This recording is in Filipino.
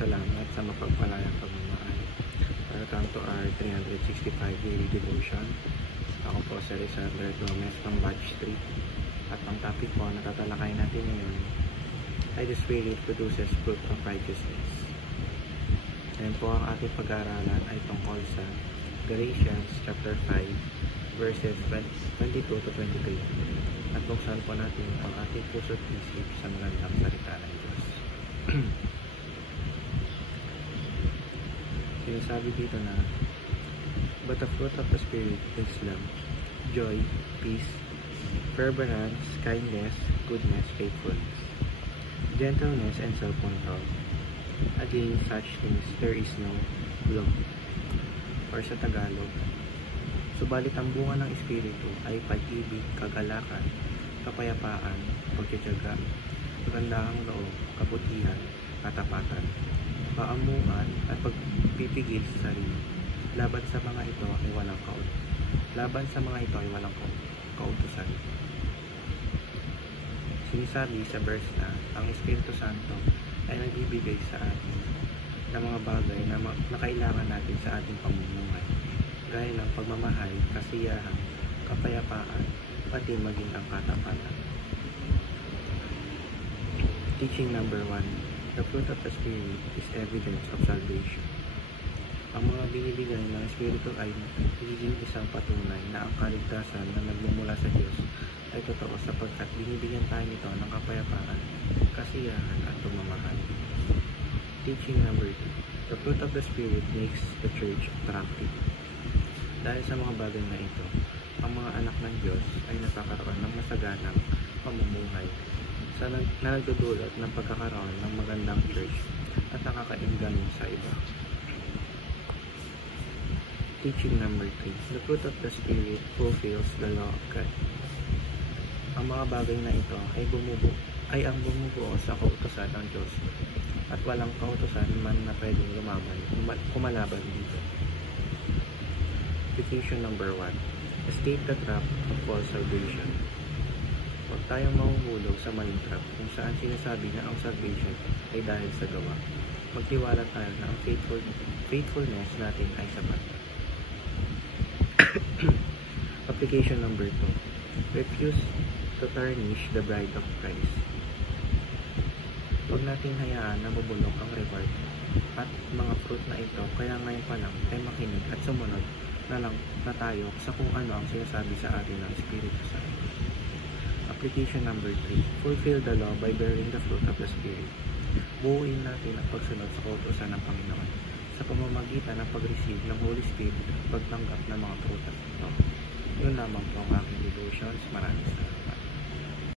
salamat sa mapagpalayang pagmamahal. Welcome to our 365 daily devotion. Ako po si Alexander Gomez ng Batch 3. At ang topic po na tatalakay natin ngayon ay the Spirit produces fruit of righteousness. Ngayon po ang ating pag-aaralan ay tungkol sa Galatians chapter 5 verses 22 to 23. At buksan po natin ang ating puso at isip sa magandang salita ng Diyos. Sinasabi dito na, but the fruit of the Spirit is love, joy, peace, forbearance, kindness, goodness, faithfulness, gentleness, and self-control. Against such things there is no law. Or sa Tagalog, subalit ang bunga ng Espiritu ay pag-ibig, kagalakan, kapayapaan, pagtitiyaga, magandahang loob, kabutihan, katapatan, paamuan, at pagpipigil sa sarili. Laban sa mga ito ay walang kautusan. Sinasabi sa verse na ang Espiritu Santo ay nagbibigay sa atin ng mga bagay na kailangan natin sa ating pamumuhay, gaya ng pagmamahal, kasiyahan, kapayapaan, pati maging ang katapatan. Teaching number 1. The fruit of the Spirit is evidence of salvation. Ang mga binibigay ng Espiritu ay higing isang patunay na ang kaligtasan na nagmumula sa Diyos ay totoo sapagkat binibigyan tayo nito ng kapayapaan, kasiyahan at pagmamahal. Teaching number 2. The fruit of the Spirit makes the church attractive. Dahil sa mga bagay na ito, ang mga anak ng Diyos ay nakakaroon ng masaganang pamumuhay na nagdudulot ng pagkakaroon ng magandang church at nakakaengganyo sa iba. Teaching number 3. The fruit of the Spirit fulfills the law of God. Ang mga bagay na ito ay ang bumubuo sa kautusan ng Diyos at walang kautusan man na pwedeng kumalaban dito. Application number 1. Escape the trap of false salvation. Huwag tayong mahuhulog sa maling trap kung saan sinasabi na ang salvation ay dahil sa gawa. Magtiwala tayo na ang faithfulness natin ay sapat. Application number 2. Refuse to tarnish the bride of Christ. Huwag nating hayaan na bubulok ang reward at mga fruit na ito, kaya ngayon pa lang ay makinig at sumunod na lang na tayo sa kung ano ang sinasabi sa atin ng Espiritu Santo. Application number 3. Fulfill the law by bearing the fruit of the Spirit. Buuin natin ang pagsunod sa kautusan ng Panginoon sa pamamagitan ng pag-receive ng Holy Spirit at pagtanggap ng mga prutas nito. Yun lamang po ang aking devotions. Maraming salamat.